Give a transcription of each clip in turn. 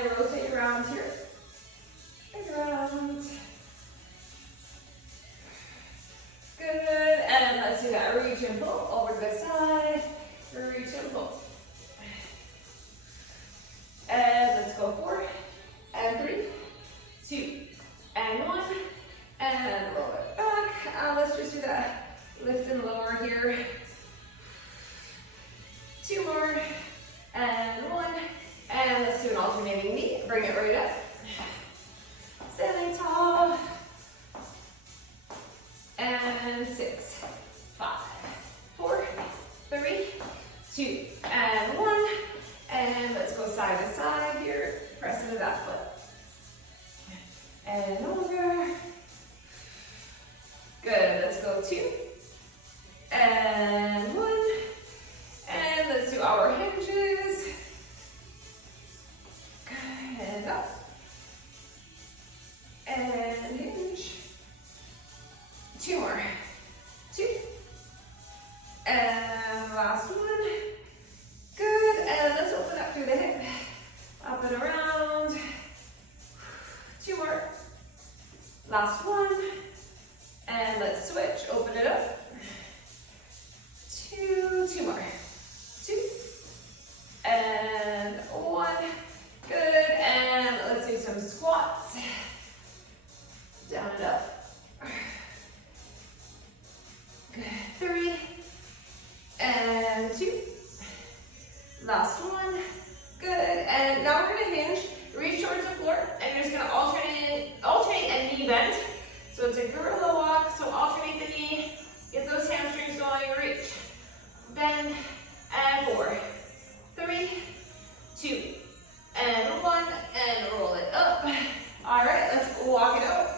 and rotate around here. Around. Good, and let's do that. Reach and pull over to the side. Reach and pull. And let's go 4, and 3, 2, and 1, and roll it back. Let's just do that lift and lower here. 2 more, and 1, and let's do an alternating knee. Bring it right up. Standing tall. And 6, 5, 4, 3, 2, and 1. And let's go side to side here. Press into that foot. And over. Good. Let's go 2. And 1. And let's do our hinges. Good. And up. And hinge. 2 more. 2. And last one. Good. And let's open up through the hip. Up and around. 2 more. Last one. And let's switch. Open it up. 2 more. 2. And 1. Good. And let's do some squats. Down and up. Good. 3. And 2. Last one. Good. And now we're going to hinge. Reach towards the floor. And you're just going to alternate a knee bend. So it's a gorilla walk. So alternate the knee. Get those hamstrings going. Reach. Bend. And 4. 3. 2. And 1. And roll it up. All right. Let's walk it out.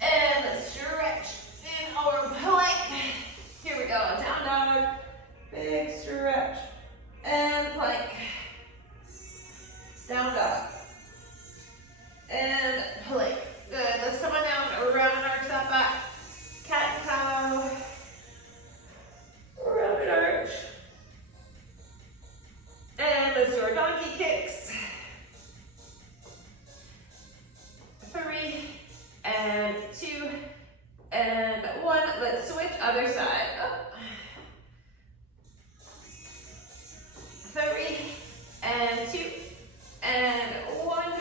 And let's stretch in our plank. Here we go. Down dog. Big stretch. And plank. Down dog. And plank. Good. Let's come on down. Round and arch that back. Cat and cow. Round and arch. And let's do our donkey kicks. 3. And 2. And 1. Let's switch other side. Up. 3. And 2. And 1.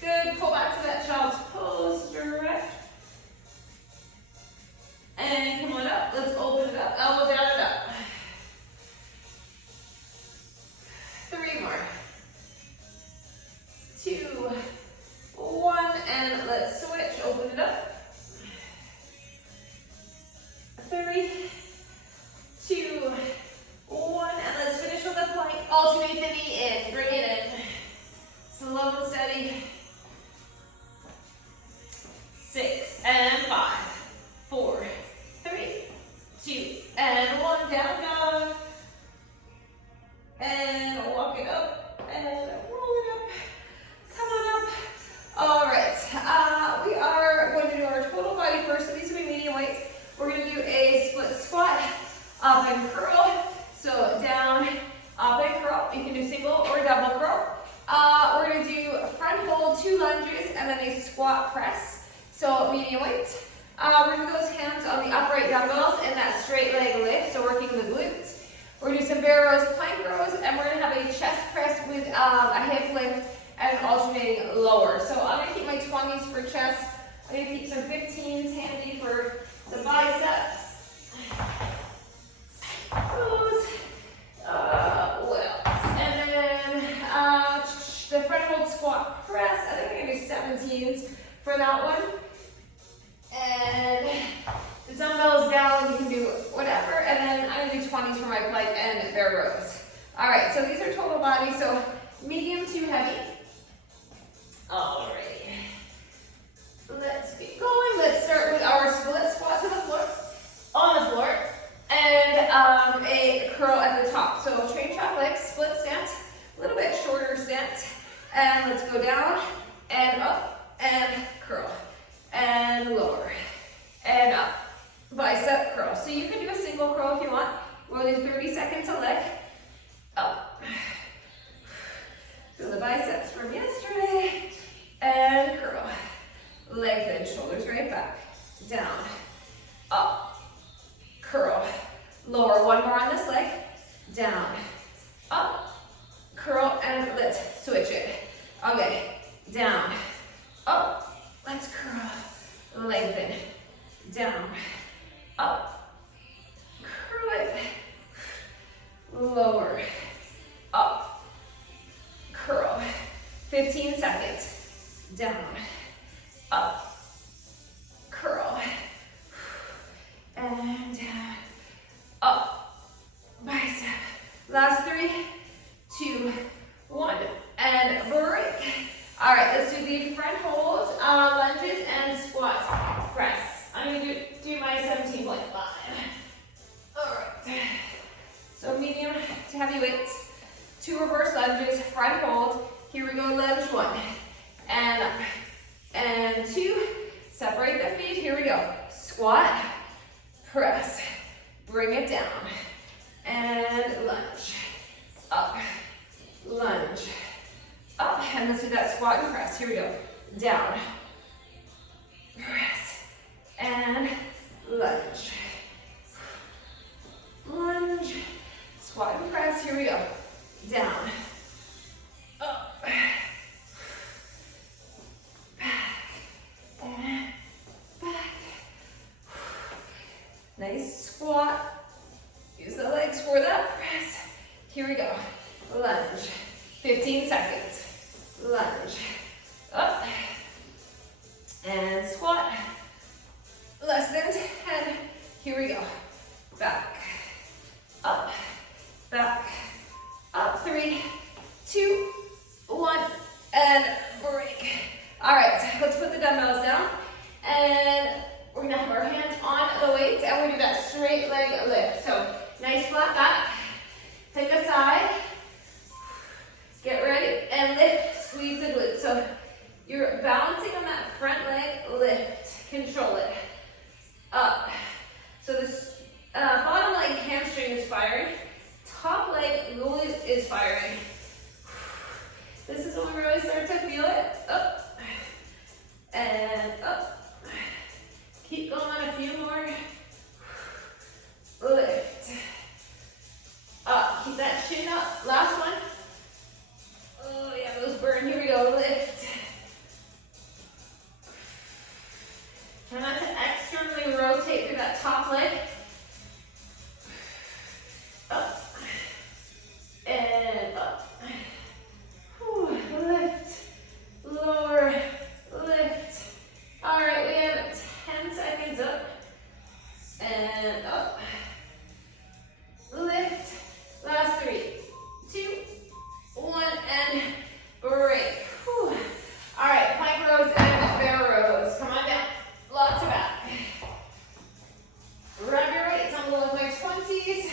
Good. Pull back to that child's pose. Stretch. And come on up. Let's open it up. Elbow down and up. 3 more. 2. 1. And let's switch. Open it up. 3, 2, 1, and let's finish with a plank. Alternate the knee in. Bring it in. Slow and steady. 6 and 5, 4, 3, 2, and 1. Down dog. And walk it up and roll it up. Come on up. All right. We are going to do our total body first. So these will be medium weights. We're going to do a split squat, up and curl. So down, up and curl. You can do single or double curl. We're going to do front hold, 2 lunges, and then a squat press. So medium weights. We're going to do those hands on the upright dumbbells and that straight leg lift. So working the glutes. We're going to do some bear rows, plank rows, and we're going to have a chest press with a hip lift and an alternating lower. So I'm going to keep my 20s for chest. I'm going to keep some 15s handy for the biceps. Those. What else? And then the front hold squat press. I think I'm going to do 17s for that one. And the dumbbells down, you can do whatever. And then I'm going to do 20s for my plank and bear rows. All right, so these are total body. So medium to heavy. All right. Let's get going. Let's start with our split squat to the floor, on the floor, and a curl at the top. So train track legs, split stance, a little bit shorter stance, and let's go down and up and curl and lower and up, bicep curl. So you can do a single curl if you want. We'll do 30 seconds a leg, up. Feel the biceps from yesterday. And curl. Lengthen, shoulders right back. Down, up, curl. Lower, one more on this leg. Down, up, curl, and let's switch it. Okay, down, up, let's curl. Lengthen, down, up, curl it. Lower, up, curl. 15 seconds. Down, up, curl, and down, up, bicep. Last 3, 2, 1, and break. All right, let's do the front hold, lunges, and squats. Press. I'm going to do my 17.5. All right. So medium to heavy weights. 2 reverse lunges, front hold. Here we go, lunge 1. And up. And 2. Separate the feet. Here we go. Squat, press, bring it down, and lunge, up, lunge, up, and let's do that squat and press. Here we go. Down, press, and lunge, lunge, squat and press. Here we go. Down, up, and back. Nice squat. Use the legs for that press. Here we go. Lunge. 15 seconds. Lunge. Up. And squat. Less than 10. Here we go. Back. Up. Back. Up. 3, 2, 1. And break. All right, let's put the dumbbells down, and we're gonna have our hands on the weights, and we're gonna do that straight leg lift. So nice flat back, pick a side, get ready, and lift, squeeze the glutes. So you're balancing on that front leg, lift, control it, up. So this bottom leg hamstring is firing, top leg glute is firing. This is when we really start to feel it, up. And up. Keep going on a few more. Lift. Up. Keep that chin up. Last one. Oh yeah, those burn. Here we go. Lift. Try not to externally rotate through that top leg. Up. And up. Whew. Lift. Lower. Lift. All right, we have 10 seconds up and up. Lift. Last 3, 2, 1, and break. Whew. All right, plank rows and bear rows. Come on down. Lots of back. Grab your weights. I'm going with my 20s.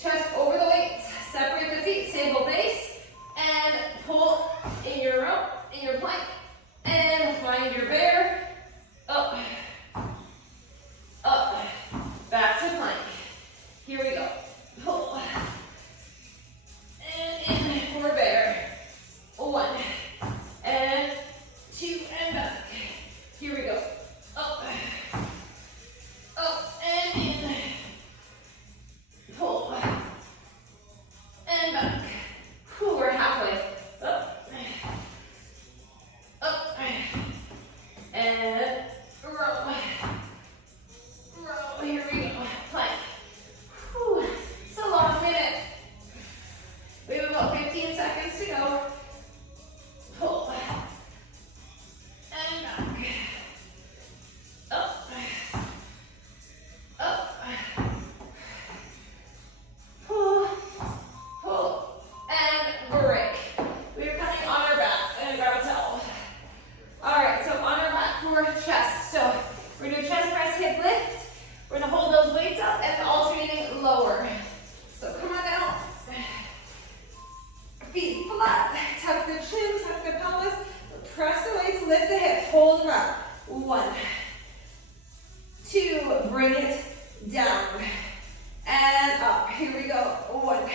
Chest over the weights. Separate the feet. Stable base. And pull in your rope, in your plank. And find your bear. Up. Up. Back to plank. Here we go. Pull. And in for bear. 1. And 2 and back. Here we go. Up. Up and in. Pull. And back. Whew, we're halfway. Up. Up. And row. Row. Here we go. Plank. Whew. It's a long minute. We have about 15 seconds to go. Pull. And back. Up. Up. Pull. Pull. And break. We are coming on our back. And grab a towel. All right, so on our back for chest. So we're gonna do chest press, hip lift. We're gonna hold those weights up and alternating lower. So come on down. Feet flat. Tuck the chin, tuck the pelvis. Press the weights, lift the hips, hold them up. 1, 2, bring it down. And up. Here we go. 1,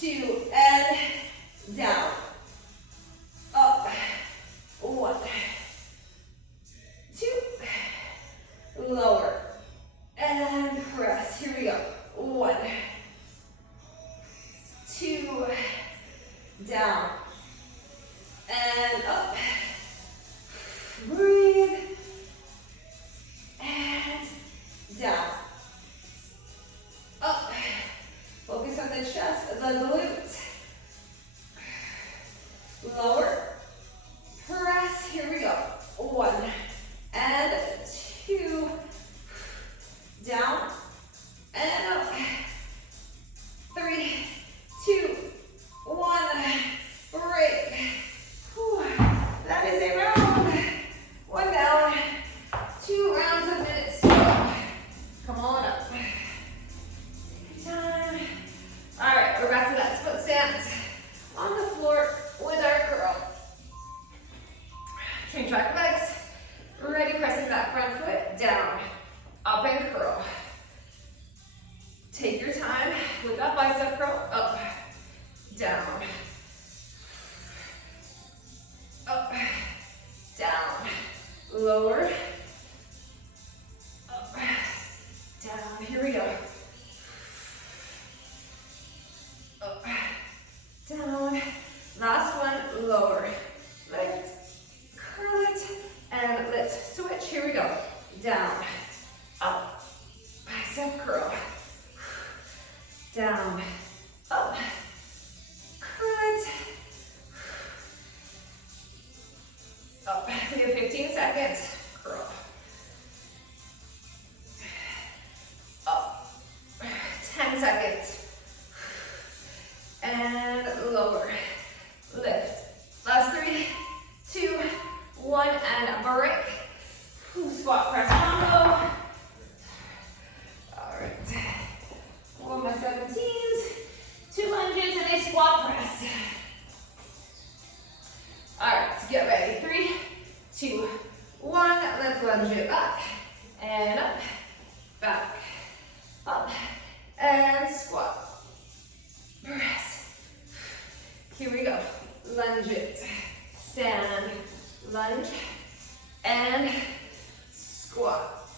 2, and down, and up. Breathe, and down, up. Focus on the chest, the glutes. Lower, press, here we go. 1 and 2, down and up. 3, 2, 1, break. Whew. That is a round. 1 down, 2 rounds of minutes to go. Come on up. Take your time. All right, we're back to that split stance on the floor with our girl. Train track legs. Ready, pressing that front foot down, up and curl. Take your time with that bicep curl. Up, down, up, down, lower, up, down. Here we go. Up, down. Last one, lower. Lift, curl it, and let's switch. Here we go. Down, up, bicep curl. Down, up, curl it, up. We have 15 seconds. Curl. Up. 10 seconds. And lower. Lift. Last 3, 2, 1, and break. Squat press combo. All right. One by 17s, 2 lunges, and a squat press. All right, so get ready. 3, 2, 1. Let's lunge it back and up, back, up, and squat. Press. Here we go. Lunge it. Stand, lunge, and squat.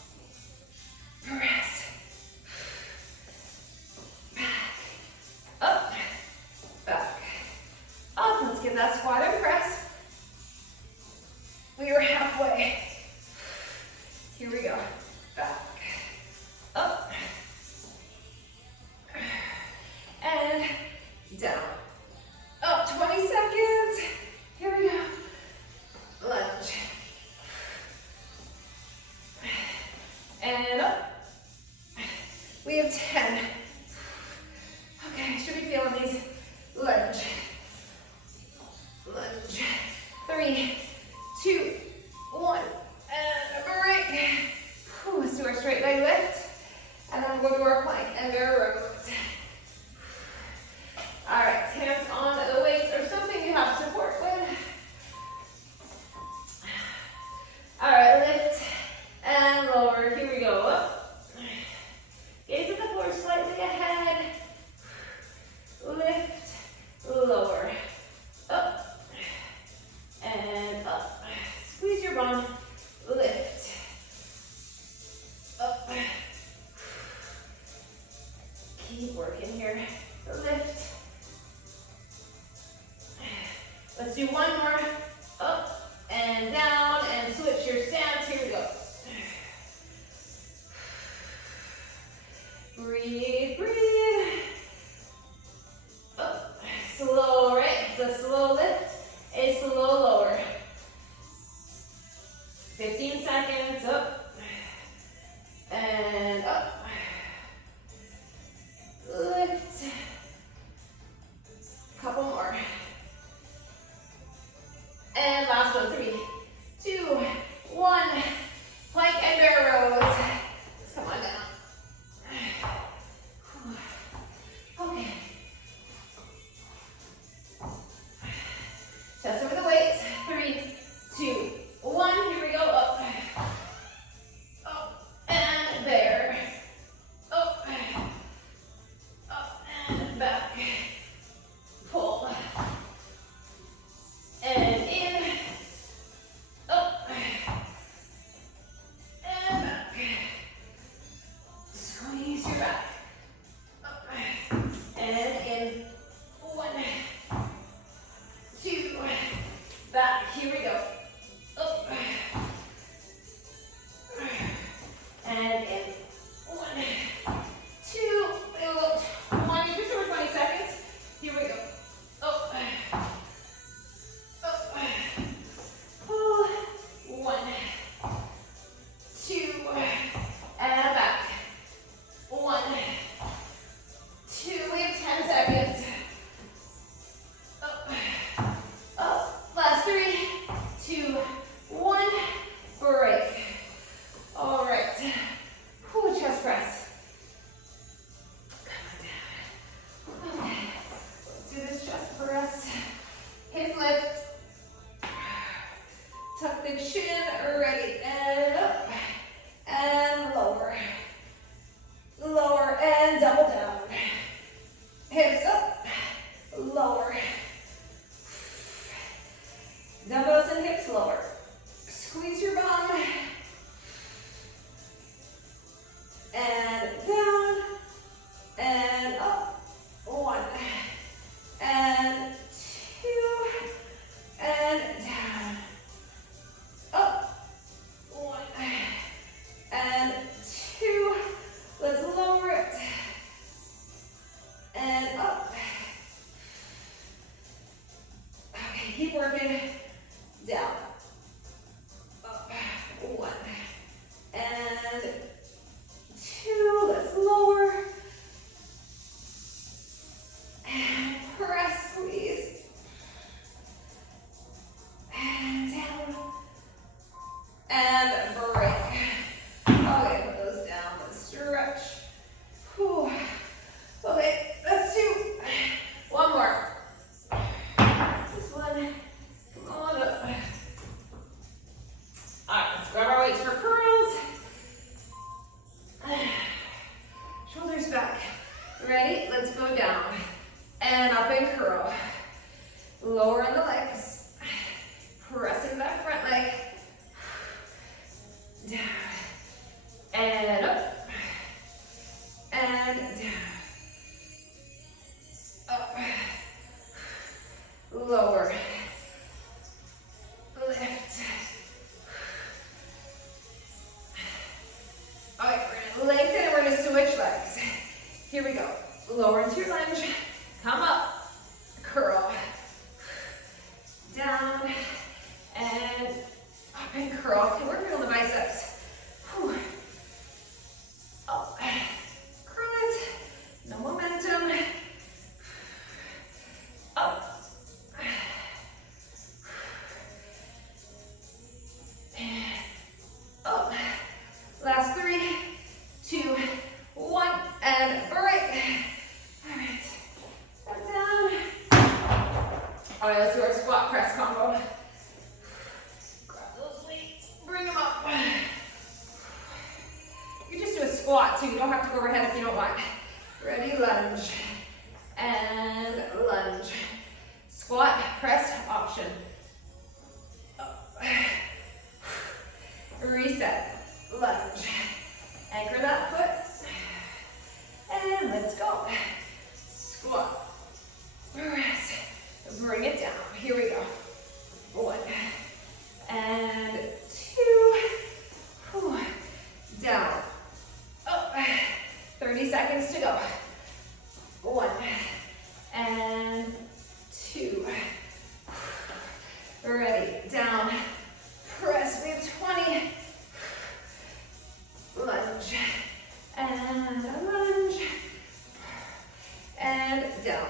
Press. Up, back, up. Let's get that squat and press. We are halfway. Here we go. Back, up, and down. Up, 20 seconds. Here we go. Lunge. And up. We have 10. Okay, should be feeling these. Lunge. Lunge. 3, 2, 1, and break. Whew, let's do our straight leg lift. And then we'll go to our plank and barrel rows. All right, hands on the weights or something you have support with. All right, lift and lower. Here we go. Up. Gaze at the floor slightly ahead. Lift, lower, up, and up. Squeeze your bum, lift, up. Keep working here. Lift. Let's do one more. Up and down, and switch your stance. Here we go. Breathe, breathe. Up. Slow, right? It's a slow lift, a slow lower. 15 seconds. Up and up. Lift. Couple more. And last one. 3, 2, 1. Plank and barrel rows. Let's come on down. Okay. working. Down. Up. 1. And 2. Let's lower. And press, squeeze. And down. And break. Okay, put those down. Let's stretch. Whew. Okay, let's do one more. This one. Come on up. Alright, let's grab our weights for curls. Shoulders back. Ready? Let's go down. And up and curl. Lowering the legs. Pressing that front leg. Down. And up. And down. Up. Lower. Lift. Alright, we're gonna lengthen and we're gonna switch legs. Here we go. Lower into your lunge. Come up. Curl. Down. And up and curl. Okay, we're feeling the biceps. Whew. Up. Curl it. No momentum. Up. Up. Last 3, 2, 1, and break. All right. Step down. All right, let's do our squat press combo. Grab those weights. Bring them up. You can just do a squat too. You don't have to go overhead if you don't want. Ready, lunge. And lunge. Squat, press option. Up. Reset. Lunge. Anchor that foot. And let's go. Squat. Press. Bring it down. Here we go. 1. And 2. Whew. Down. Up. 30 seconds to go. 1. And 2. Ready. Down. Press. We have 20. Lunge. And lunge. And down.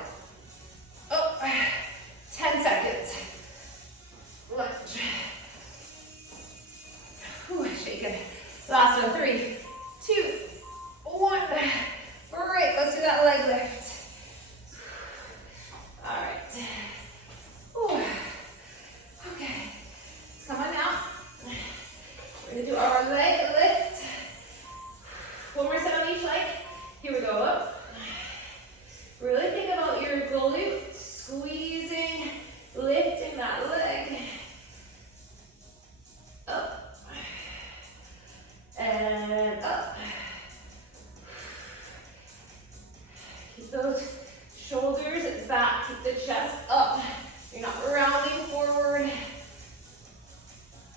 Up. 10 seconds. Lunge. Whew, shaking. Last one. 3, 2, 1. Great. Let's do that leg lift. All right. Ooh. Okay. Come on now. We're going to do our leg lift. One more set on each leg. Here we go. Up. Really think about your glutes. Squeezing, lifting that leg. Up. And up. Keep those shoulders back. Keep the chest up. You're not rounding forward.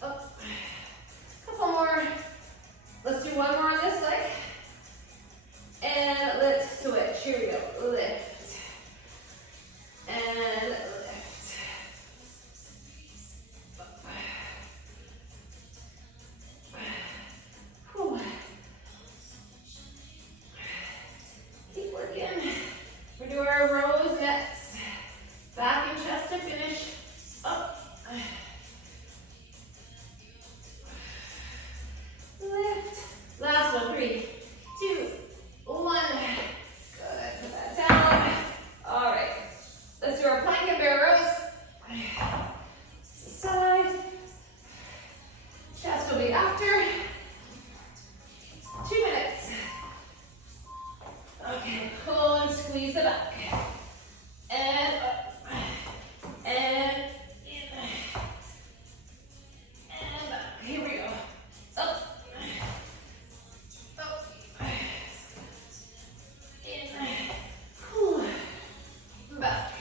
Up. Couple more. Let's do one more on this leg. And let's switch. Here we go. Lift. And lift. Whew. Keep working. We're doing our rows next. Back and chest to finish. Up. Lift. Last one. 3, 2, 1. Good. Put that down. All right. Let's do our plank and barrows. To the side. Chest will be after. 2 minutes. Okay, pull and squeeze it back. And up. And in. And back. Here we go. Up. Up. In. Back.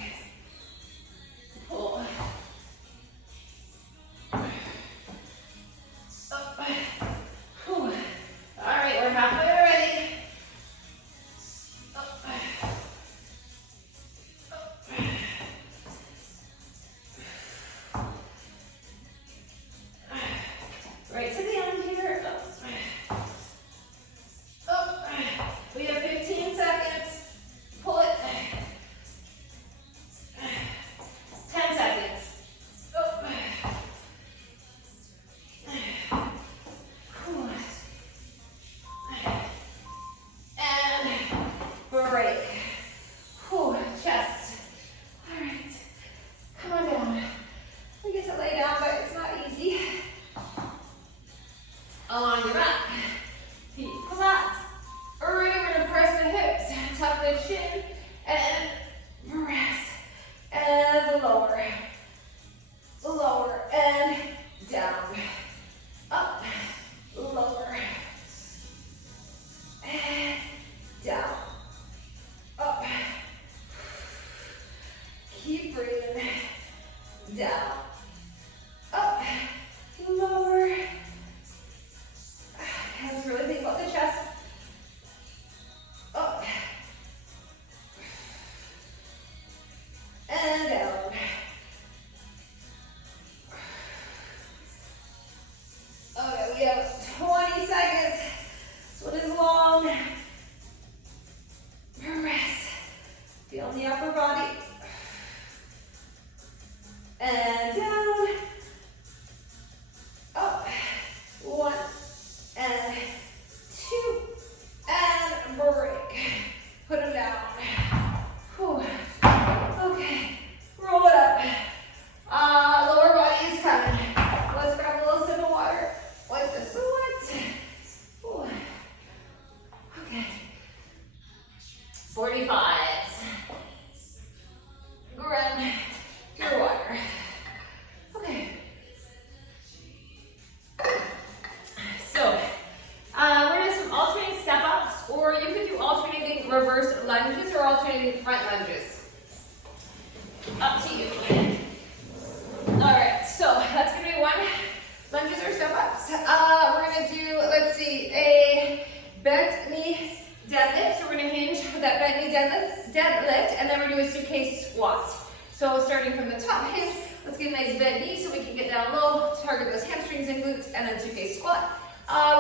Keep breathing. Down. Up. Lower. Hands really think about the chest. Up. And down. Okay, we have 20 seconds. This one is long. Press. Feel the upper body. And down. Up. 1 and 2 and break. Put them down. Whew. Okay, roll it up. Lower body is coming. Let's grab a little sip of water. Wipe the sweat. Whew. Okay. 45. Grab your water. Okay. So, we're going to do some alternating step-ups, or you could do alternating reverse lunges or alternating front lunges. Up to you. Alright, so that's going to be one. Lunges or step-ups. We're going to do, let's see, a bent knee deadlift. So we're going to hinge with that bent knee deadlift, and then we're doing a suitcase squat. So starting from the top hinge, let's get a nice bent knee so we can get down low, target those hamstrings and glutes, and then suitcase squat.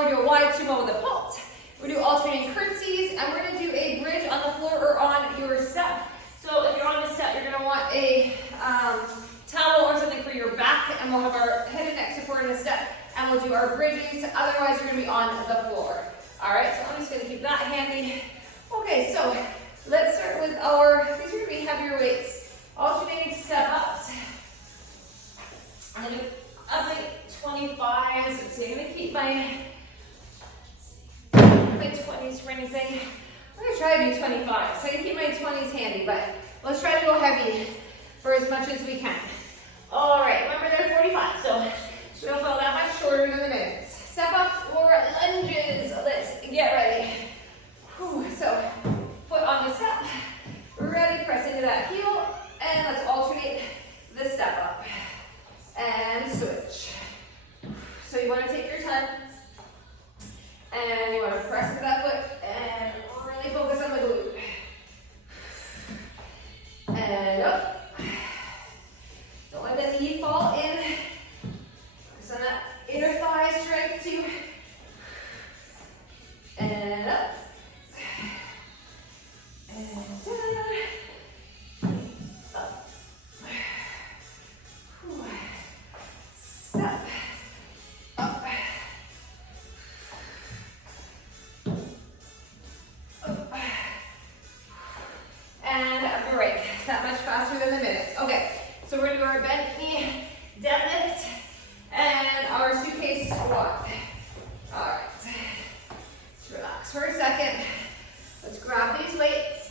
We do a wide sumo with a pulse. We do alternating curtsies, and we're going to do a bridge on the floor or on your step. So if you're on the step, you're going to want a towel or something for your back, and we'll have our head and neck support in the step, and we'll do our bridges. Otherwise, you're going to be on the floor. All right, so I'm just going to keep that handy. Okay, so let's start with our, these are going to be heavier weights. Alternating step ups. I'm going to do up like 25s. So I'm going to keep my 20s for anything. I'm going to try to do 25. So I can keep my 20s handy, but let's try to go heavy for as much as we can. All right, remember they're 45, so we don't fall that much shorter than the minutes. Step ups or lunges. Let's get ready. Whew. So foot on the step. Ready, press into that heel. And let's alternate the step up. And switch. So you want to take your time. And you want to press into that foot and really focus on the glute. And up. Don't let the knee fall in. Focus on that inner thigh strength too. And up. And down. Up. Step. Up. Up. And break. That much faster than the minutes. Okay, so we're going to do our bent knee deadlift and our suitcase squat. All right. Let's relax for a second. Let's grab these weights.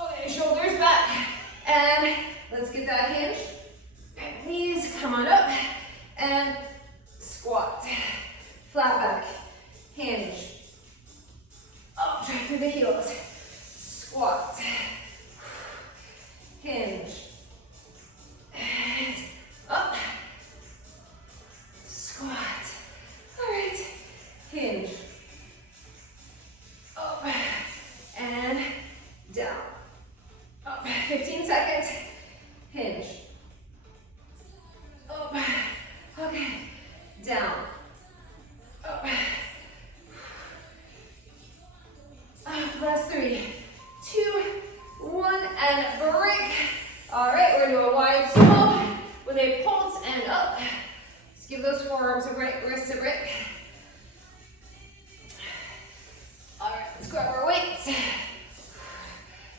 Okay, shoulders back. And let's get that hinge. Bend knees, come on up. And squat. Flat back. Hinge. Up, drive through the heels. Squat. Hinge. And up. Squat. All right. Hinge. Up. And down. Up. 15 seconds. Hinge. Up. Okay. Down. Up. Last 3, 2, 1, and break. All right, we're gonna do a wide sumo with a pulse and up. Just give those forearms a break, wrists a break. All right, let's grab our weights.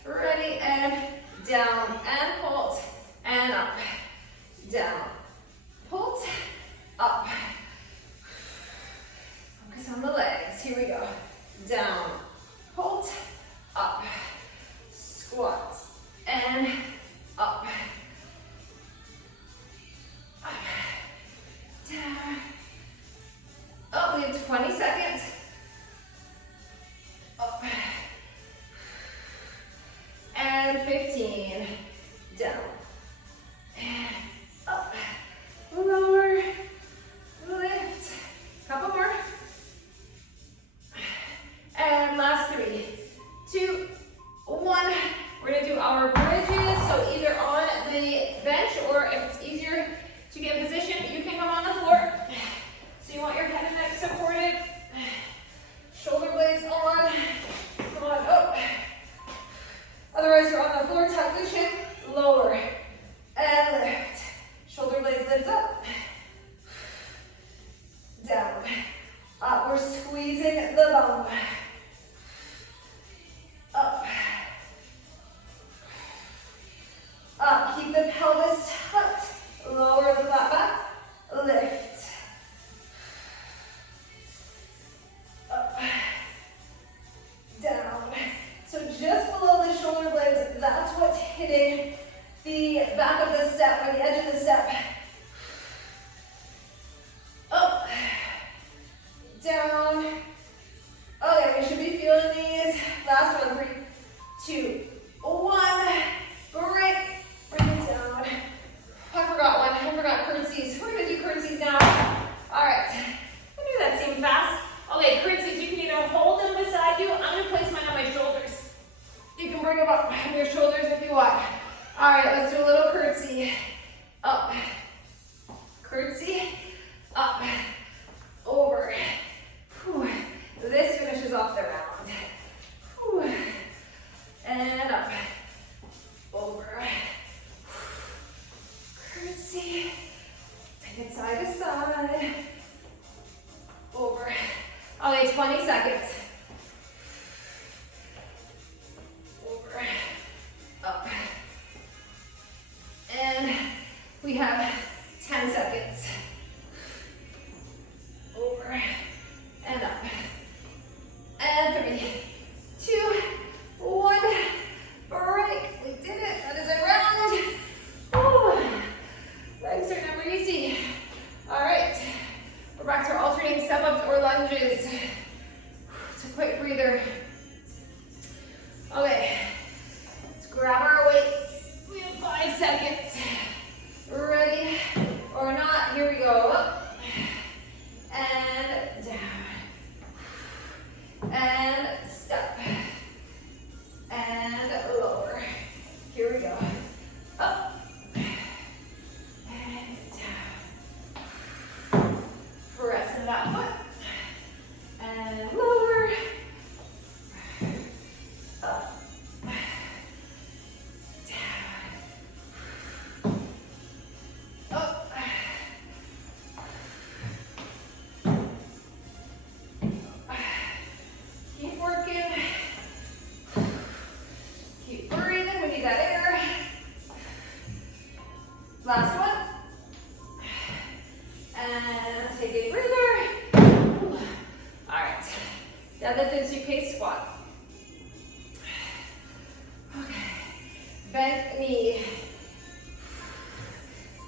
Ready, and down, and pulse, and up. Down, pulse, up. Focus on the legs, here we go. Down, hold, up, squat, and up, up, down, up, we have 20 seconds, up, and 15, down, curtsy, up, curtsy, up, over. Whew. This finishes off the round. Whew. And up, over, curtsy, take it side to side, over. Okay, 20 seconds. Over, up. And we have 10 seconds. Over and up. And 3, 2, 1. Break. We did it. That is a round. Whew. Legs are never easy. All right. We're back to our alternating step-ups or lunges. It's a quick breather. Okay. Let's grab our weights. We have 5 seconds. Ready or not? Here we go. Up and down. And step. And lower. Here we go. Up and down. Press into that foot. And lower. Up. Down. Up. Keep working. Keep breathing. We need that air. Last one. And take a breather. All right. Deadlift and suitcase squat. Okay. Bent knee.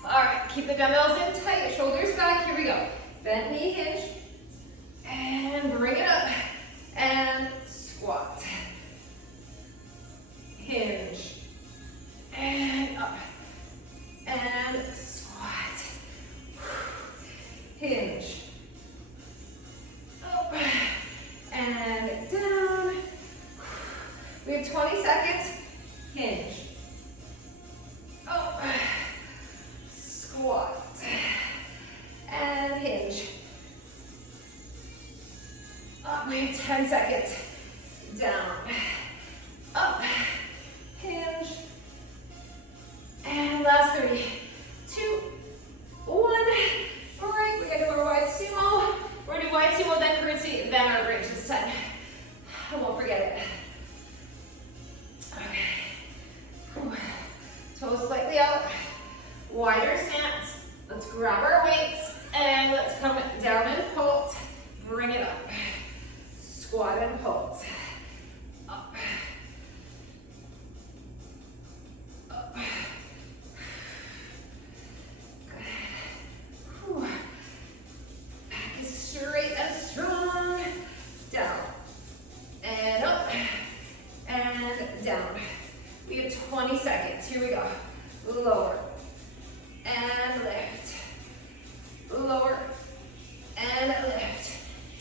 All right. Keep the dumbbells in tight. Shoulders back. Here we go. Bent knee hinge. And bring it up. And squat. Hinge. And up. And squat. Hinge. Up. And down. We have 20 seconds. Hinge. Up. Squat. And hinge. Up. We have 10 seconds. Down. Up. Hinge. And last 3, 2, 1. Break. We're gonna do our wide sumo. We're gonna do wide sumo, then curtsy, then our bridge this time. I won't forget it. Okay. Whew. Toes slightly out. Wider stance. Let's grab our weights and let's come down and pulse. Bring it up. Squat and pulse. Up. Up. Good. Whew. Back is straight and strong. Down. And up. And down. We have 20 seconds. Here we go. Lower. And lift. Lower. And lift.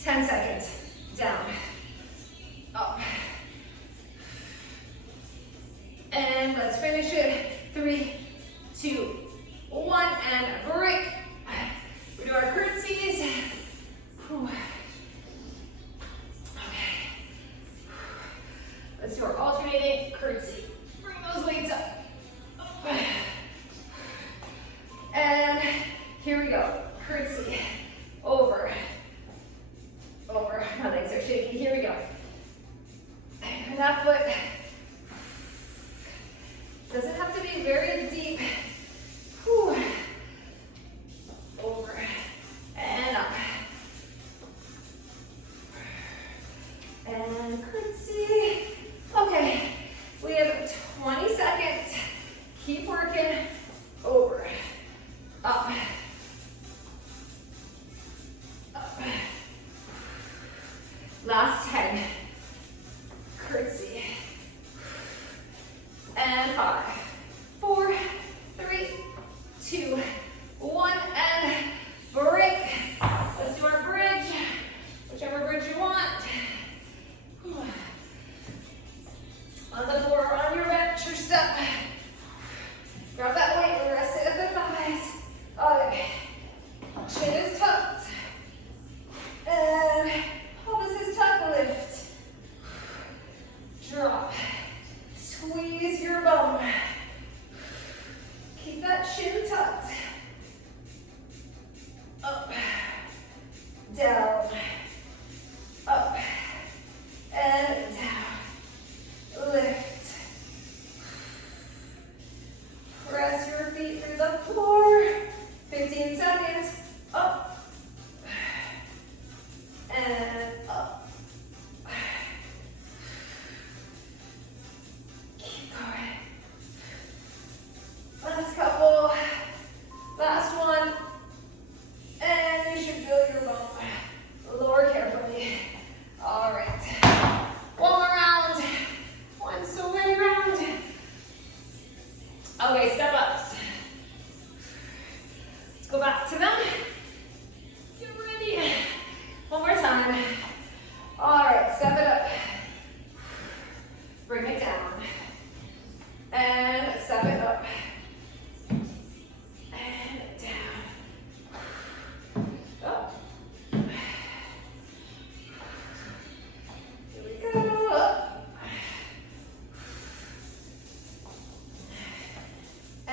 10 seconds. Down. Up. And let's finish it. 3, 2, 1, and break. We do our curtsies. Whew. Okay. Let's do our alternating curtsy. Bring those weights up. And here we go. Curtsy. Over. Over. My legs are shaky. Here we go. And that foot doesn't have to be very deep. Whew. Over and up. And curtsy. Okay, we have 20 seconds. Keep working. Over, up, up. Last 10. Curtsy. And 5, 4, 3, 2, 1, and break. Let's do our bridge, whichever bridge you want. On the floor, on your bench or step. Grab that weight.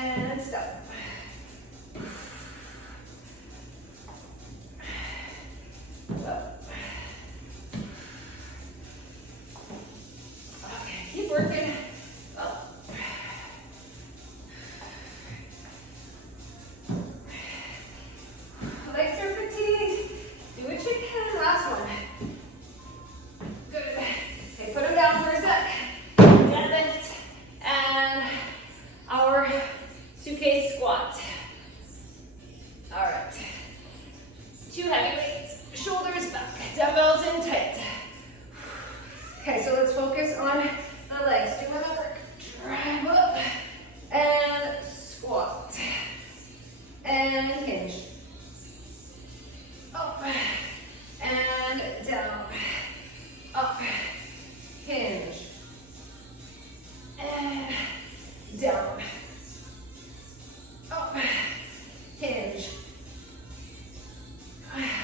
and step. Up. Okay, keep working. Up. Legs are fatigued. Do what you can. Last one. Good. Okay, put them down for a sec. Deadlift and our suitcase squat. All right. 2 heavy weights, shoulders back, dumbbells in tight. Okay, so let's focus on the legs. Do another drive up and squat and hinge. Up and down. Up, hinge, and down. Up, hinge.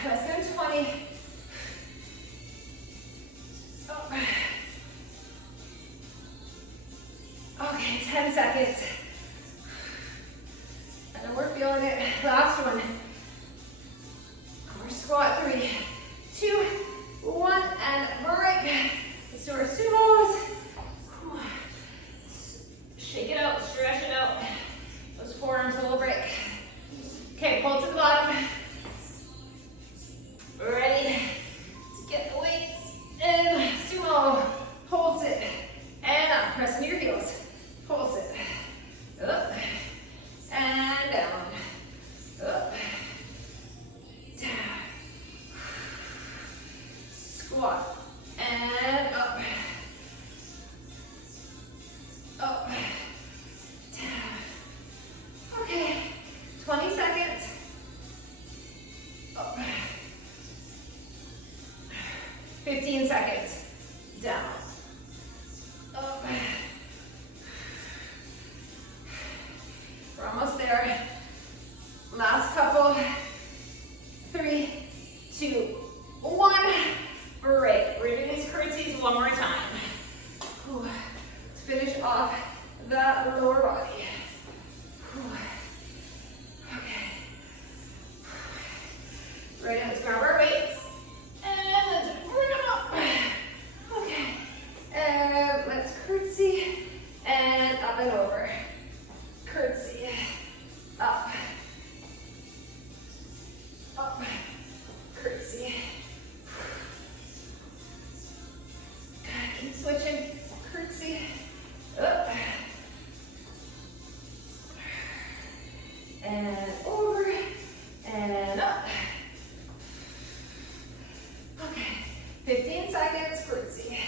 Less than 20. Up. Okay, 10 seconds. And we're feeling it. Last one. Our squat 3, 2, 1, and break. Let's do our sumos. Shake it out, stretch it out. Those forearms a little break. Okay, pull to the bottom. Ready to get the weights and sumo. Pulse it and up. Press into your heels. Pulse it. Up and down. Up. Down. Squat and up. Up. Down. Okay. 20 seconds. Up. 15 seconds. Down. Up. We're almost there. Last couple. 3, 2, 1. Break. We're doing these curtsies one more time. Let's finish off that lower body. Okay. Ready? Let's grab our weights. And let's bring them up. Okay. And let's curtsy. And up and over. Curtsy. Up. Up. Curtsy. Keep switching. Curtsy. Up. And over. And up. Okay. 15 seconds. Curtsy.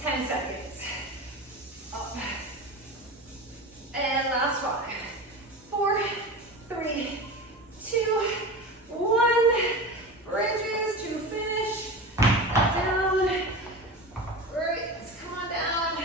10 seconds. Up. And last 5. 4, 3, 2, 1. Bridges to finish. Down. Right. Come on down.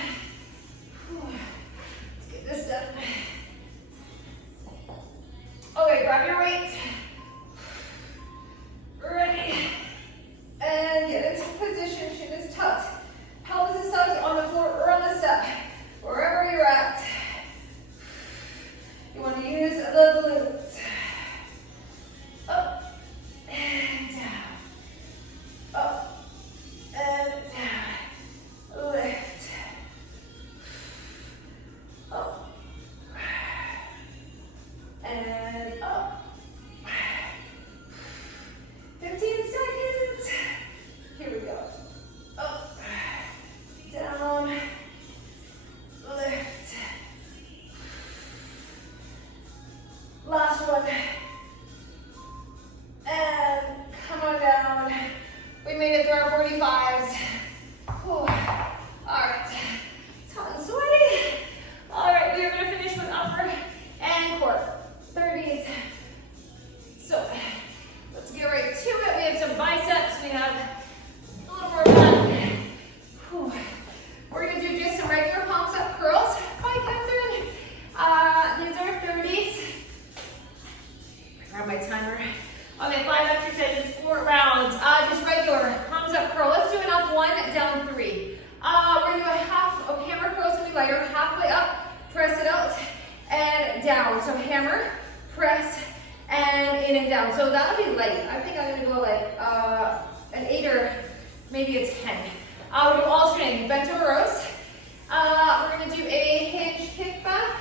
down. So that'll be light. I think I'm gonna go like an 8 or maybe a 10. We're gonna alternate bent over rows. We're gonna do a hinge kickback.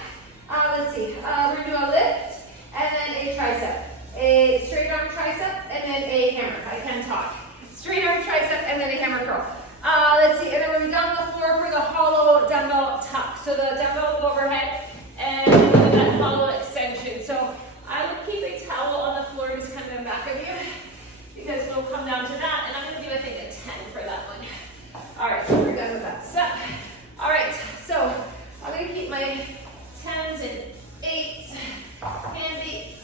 Let's see. We're gonna do a lift and then a tricep. A straight arm tricep and then a hammer. I can talk. Straight arm tricep and then a hammer curl. Let's see. And then we're gonna be down on the floor for the hollow dumbbell tuck. So the dumbbell will go overhead and do that hollow extension. So I will keep a towel on the floor just kind of in back of you because we'll come down to that. And I'm gonna do I think a 10 for that one. All right, so we're done with that step. All right, so I'm gonna keep my 10s and 8s handy.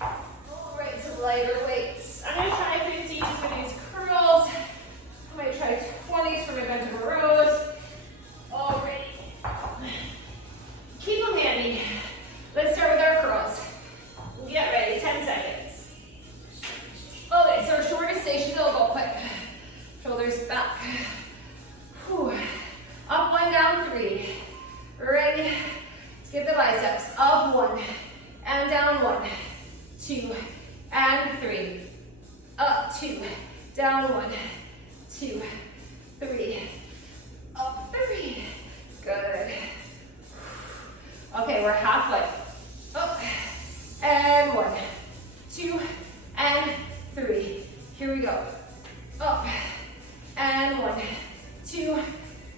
All right, some lighter weights. I'm gonna try 15s for these curls. I'm gonna try 20s for my bent over rows. Alrighty. Keep them handy. Let's start with our curls. Get ready, 10 seconds. Okay, so our shortest station, they'll go quick. Shoulders back. Whew. Up 1, down 3. Ready? Let's get the biceps. Up 1 and down 1, 2 and 3. Up 2, down 1, 2, 3. Up 3. Good. Okay, we're halfway. Up and 1, 2 and 3. Here we go. Up and 1, 2,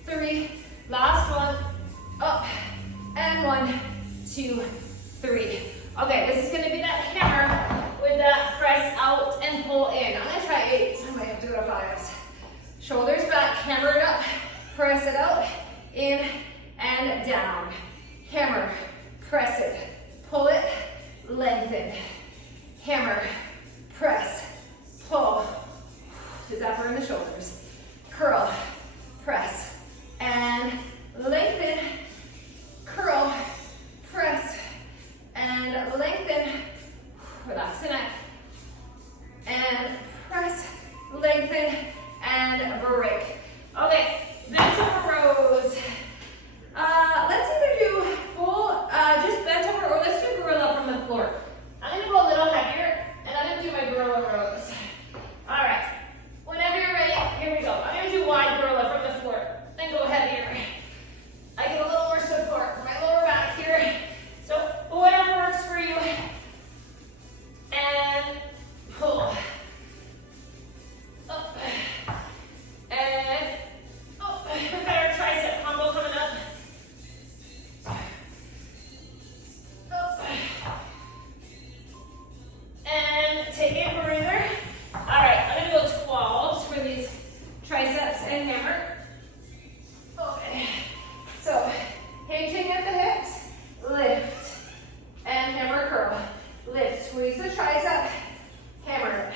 3. Last one. Up and 1, 2, 3. Okay, this is going to be that hammer with that press out and pull in. I'm going to try 8s. I might have to go to 5s. Shoulders back, hammer it up, press it out, in and down. Hammer, press it, pull it, lengthen. Hammer, press, pull. Does that burn the shoulders? Curl, press, and lengthen. Curl, press, and lengthen. Relax the neck. And press, lengthen, and break. Okay, bent over rows. Let's either do full, just bent over, or let's do gorilla from the floor. I'm gonna go a little heavier, and I'm gonna do my gorilla rows. All right, whenever you're ready, here we go. I'm gonna do wide gorilla from the floor, then go heavier. I get a little more support for my lower back here. So whatever works for you. And pull. Up. And up. We've got our tricep combo coming up. Up. And take a breather. All right, I'm gonna go 12s for these triceps and hammer. Okay. So, hinging at the hips, lift, and hammer curl. Lift, squeeze the tricep, hammer it.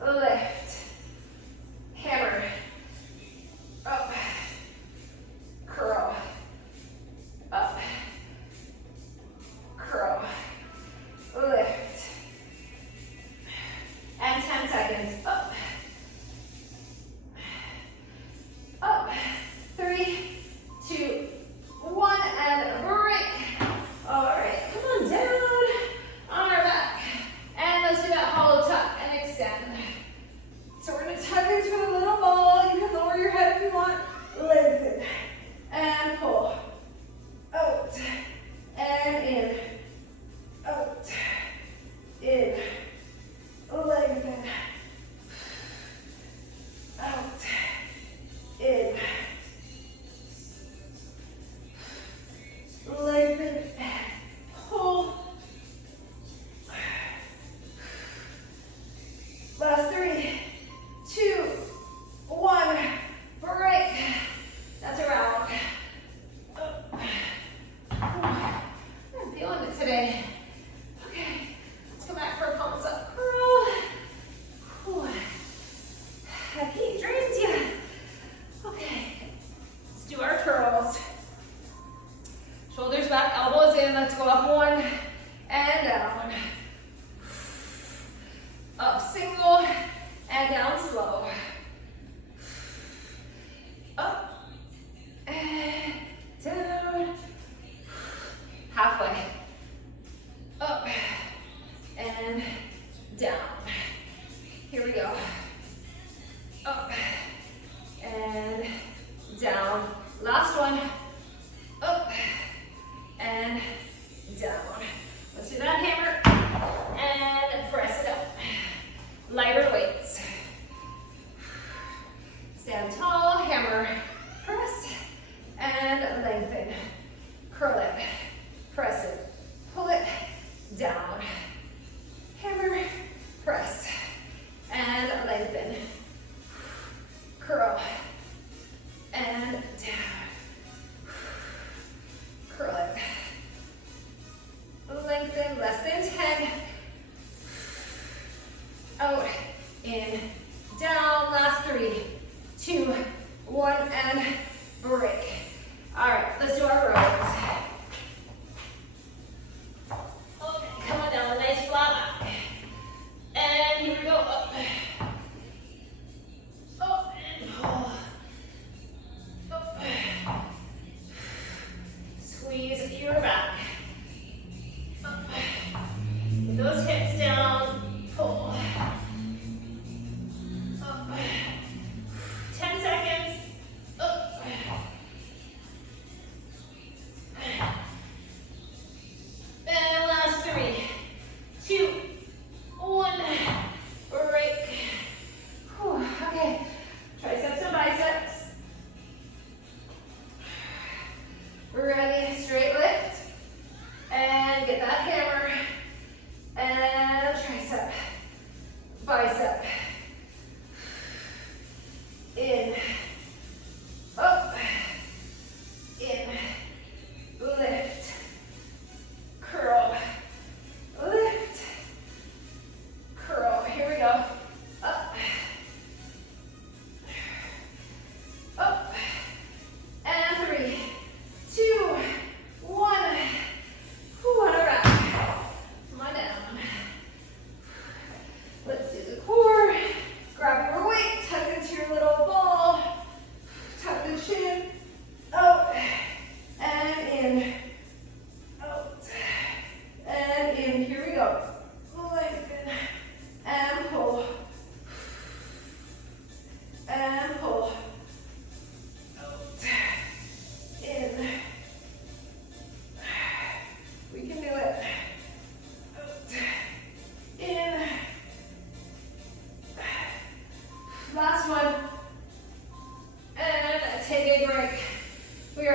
Lift, hammer, up, curl, up, curl, lift, and 10 seconds, up, up, 3, 2, 1, and break. All right, come on down on our back. And let's do that hollow tuck and extend. So we're gonna tuck into a little ball. You can lower your head if you want. Lengthen and pull. Out and in. Out, in. Lengthen. Out, in. Lengthen, pull. Last 3, 2, 1, break. That's a round.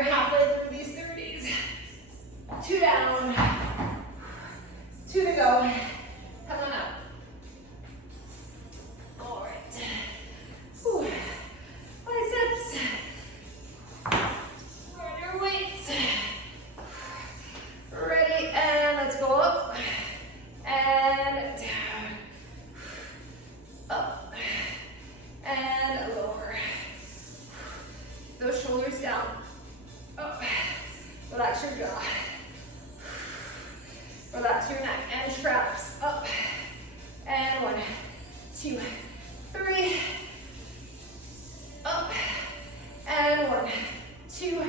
halfway through these 30s. 2 down. 2 to go. Come on up. All right. Whew. Biceps. Run your weights. Ready, and let's go up and down. Up and lower. Those shoulders down. Up. Relax your jaw. Relax your neck and traps. Up. And 1, 2, 3. Up. And 1, 2,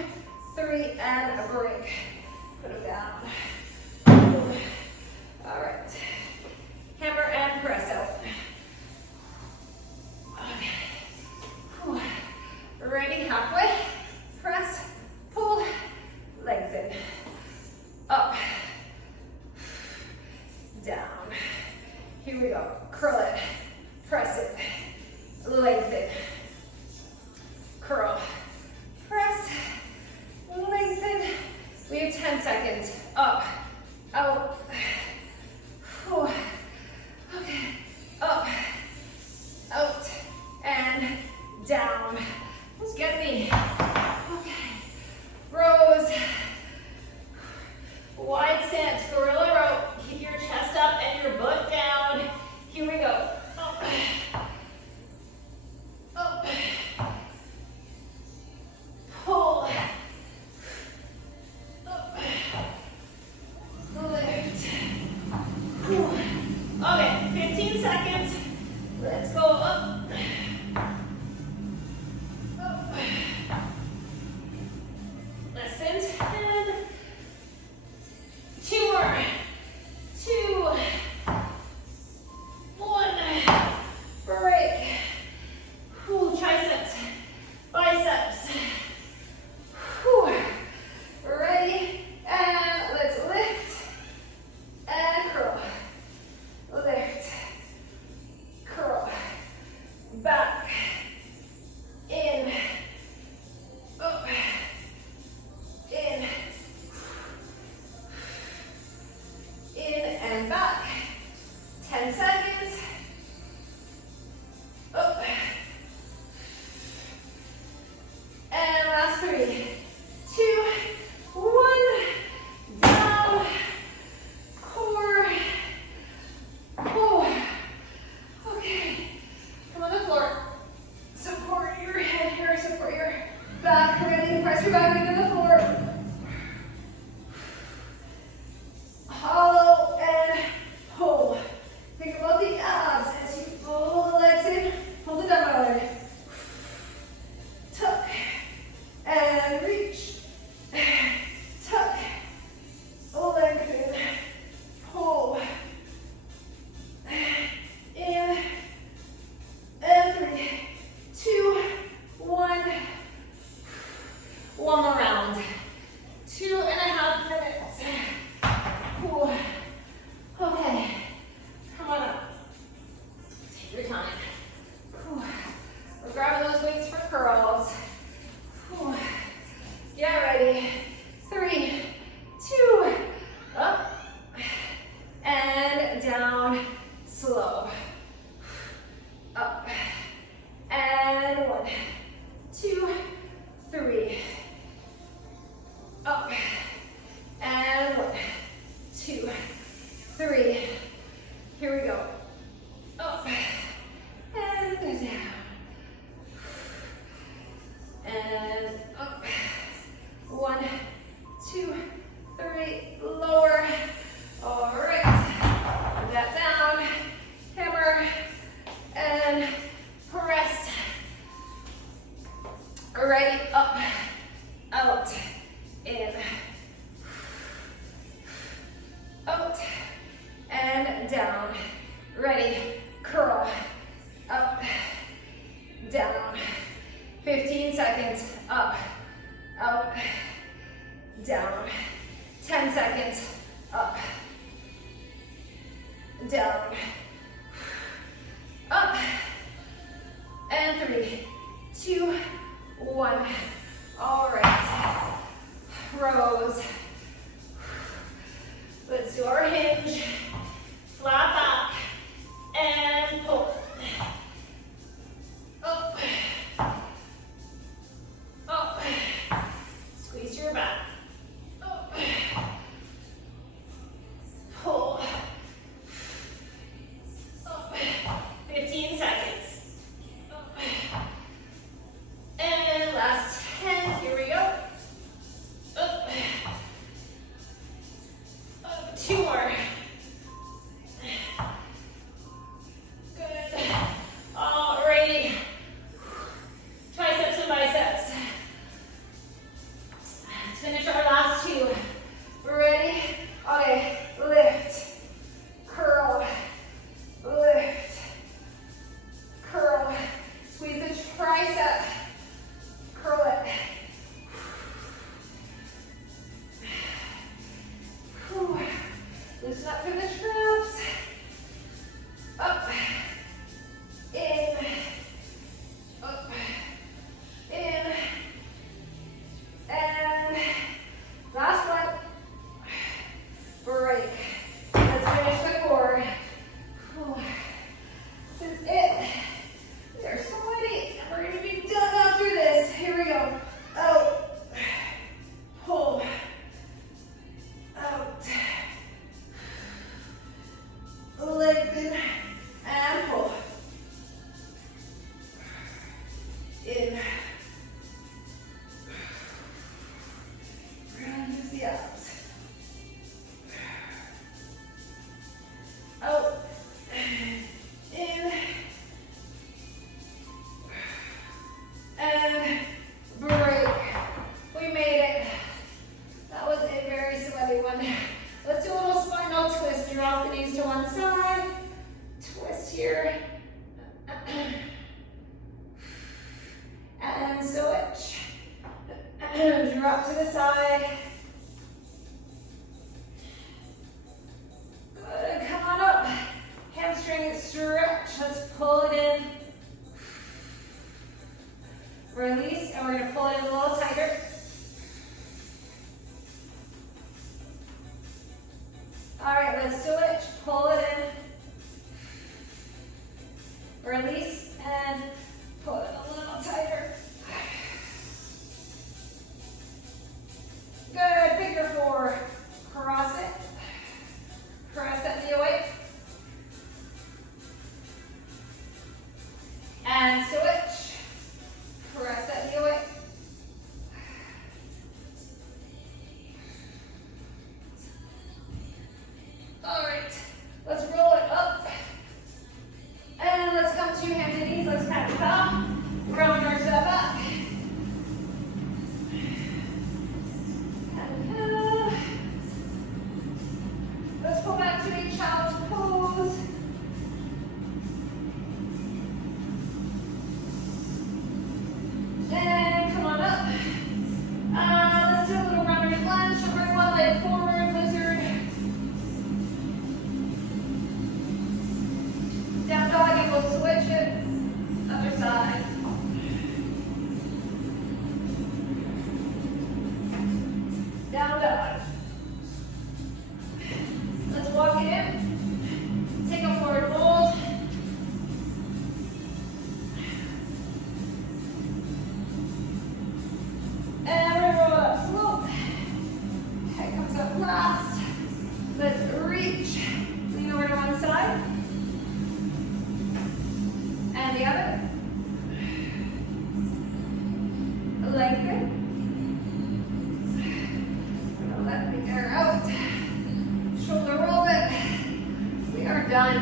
3. And a break. Put them down. All right. Hammer and press out. Okay. Whew. Ready, halfway. Press, pull, lengthen. Up. Down. Here we go. Curl it. Press it. Lengthen. Curl. Press. Lengthen. We have 10 seconds. Up. Out. Whew. Okay. Up. Out. And down. Who's getting me? Okay. Rows. Wide stance, gorilla row. Keep your chest up and your butt down. Here we go. Up. Up. Pull. Up. Lift. Okay, 15 seconds. Let's go up. Up. Less than 10. 2 more. 2. 1. Break. Ooh, triceps. Biceps. Ooh. Ready? And let's lift. And curl. Lift. Curl. Back. In. Up. In. In and back. 10 seconds. Up. And last 3, 2, 1. Down. Core. Pull. Okay. Come on the floor. Support your head here. Support your back. Ready? Press your back into the floor. Hollow and pull. Think about the abs as you pull the legs in. Pull the dumbbell leg. Tuck and reach. Tuck. Lengthen. Pull. In. And 3, 2, 1. One more round. 2.5 minutes. Ooh. Okay, come on up. Take your time. Ooh. We're grabbing those weights for curls. Ooh. Get ready. 3, 2, up and down, slow. Up and 1, 2, 3. Up and 1, 2, 3. Here we go. Up and down. And up. 1, 2, 3. Lower. All right. Put that down. Hammer and press. Ready. Up. Out. In. Out and down. Ready, curl, up, down. 15 seconds, up, out, down. 10 seconds, up, down, up, and 3, 2, 1. All right. side. Good, come on up. Hamstring stretch, let's pull it in. Release, and we're gonna pull it in a little tighter. All right, let's switch, pull it in. Release, and pull it a little tighter. Good, figure four. Cross it. Press that knee away. And switch. Press that knee away. All right, let's roll it up. And let's come to hands and knees. Let's catch it up. Round our step back. Let's pull back to a child's pose. And come on up. Let's do a little runner's lunge. So bring one leg forward, lizard. Down dog, and we'll switch it. Other side. Down dog. Let's walk it in. Take a forward fold. And we're gonna roll it up slope. Head comes up last. Let's reach. Lean over to one side. And the other. Lengthen. Let the air out. Shoulder roll it. We are done.